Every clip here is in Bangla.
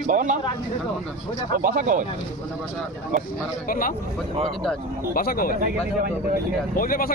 বাবার নাম ও বাসা কয় তোর নাম বাসা কয় ওই বাসা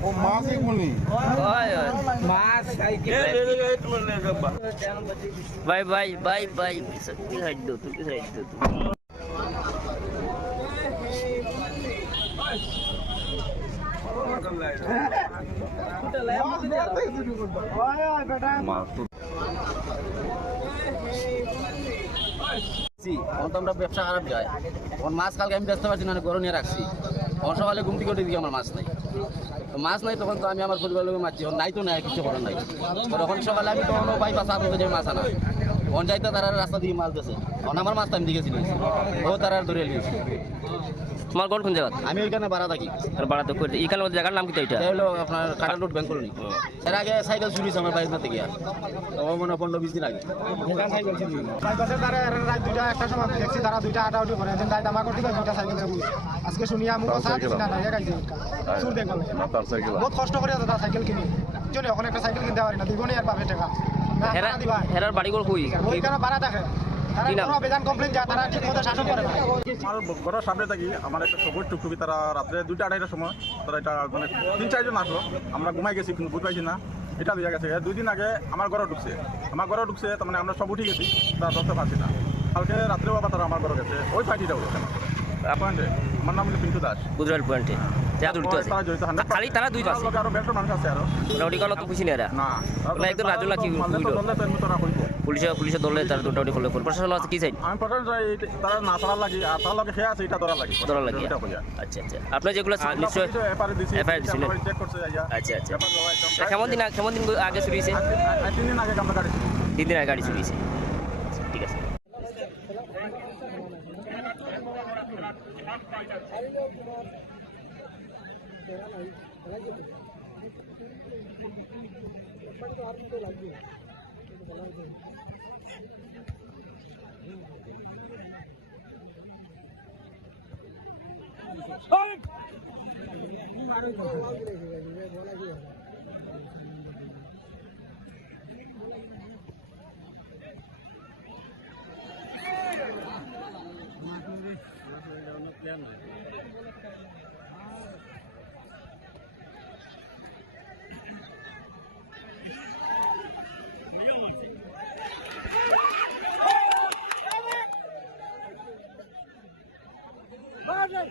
ও মাছ কোনি মাছ ভাই ভাই ভাই ভাই সত্যি সাইড দাও তুমি সাইড দাও তুমি আমরা ব্যবসা খারাপ যায় ওর মাছ কালকে আমি ব্যস্ত পারছি না গরু নিয়ে রাখছি সকালে ঘুম থেকে উঠে দিকে আমার মাছ নাই। মাছ নাই তখন তো আমি আমার পরিবার লোক মারছি। নাই তো নাই কিছু করার নাই। তখন সকালে আমি তখন পাই পাশা আনতে যাই, মাছ আনা। এখন যাইতে তারা রাস্তা দিয়ে মাছ দিয়েছে অন আমার মাছ আমি দিকে ছিল ও তারা ধরে নিয়েছে তোমার কোন কোন জায়গা? আমি ওইখানে বাড়া থাকি। আর বাড়া তো করে। এখানে মধ্যে জায়গার নাম কি তো এটা? হলো আপনার রোড ব্যাংক কলোনি এর আগে সাইকেল চুরি হয়েছে আমার বাড়ির থেকে। আর তখন মনে হয় পনেরো বিশ দিন আগে। বাইপাসে তারা রাত দুইটা একটা সময় দেখছি তারা দুইটা আটা উঠে করে যেন দায় দামা করতে দুইটা সাইকেল চাবু আজকে শুনি আমি কথা দিছি না নাই গাইছে সুর দেখো বহুত কষ্ট করে আছে তার সাইকেল কিনি। চলে ওখানে একটা সাইকেল কিনতে পারি না। দিব নি আর পাবে টাকা না, হেরার বাড়ি কোন কই? ওই কারণে বাড়া দেখে। কি না আমার ঘরের সামনে থাকি আমার একটা সবুজ টুকটুকি তারা রাত্রে দুইটা আড়াইটার সময় তারা এটা মানে তিন চারজন আসলো। আমরা ঘুমাই গেছি কিন্তু বুঝ পাইছি না এটা দিয়ে গেছে। দুই দিন আগে আমার ঘরে ঢুকছে। আমার ঘরে ঢুকছে তার মানে আমরা সব উঠে গেছি তারা ধরতে পারছি না। কালকে রাত্রেও আবার তারা আমার ঘরে গেছে। ওই পার্টিটা ওখানে পয়েন্টে আমার নাম হলো পিন্টু দাস। গুজরাট পয়েন্টে আছে। তারা জড়িত 100% খালি তারা দুইটা আছে। আরও বেশ মানুষ আছে আরও। মোটামুটি কালো খুশি নেই এরা। না না, একদম রাজু নাকি পুলিশ পুলিশ দলে তারা দৌড়াউড়ি করলে প্রশাসন আছে কি চাই? আমি প্রশাসন চাই তারা না তারা লাগি আর তারা লাগে খেয়ে আছে এটা ধরা লাগি। ধরা লাগি আচ্ছা আচ্ছা। আপনি যেগুলো হ্যাঁ, নিশ্চয় এফআইআর দিছি এফআইআর দিছি চেক করছে আচ্ছা আচ্ছা।, আচ্ছা। কেমন দিন কেমন দিন আগে চুরি হয়েছে? তিন দিন আগে গাড়ি তিন দিন আগে গাড়ি চুরি হয়েছে। ঠিক আছে। লাগবে Marvin!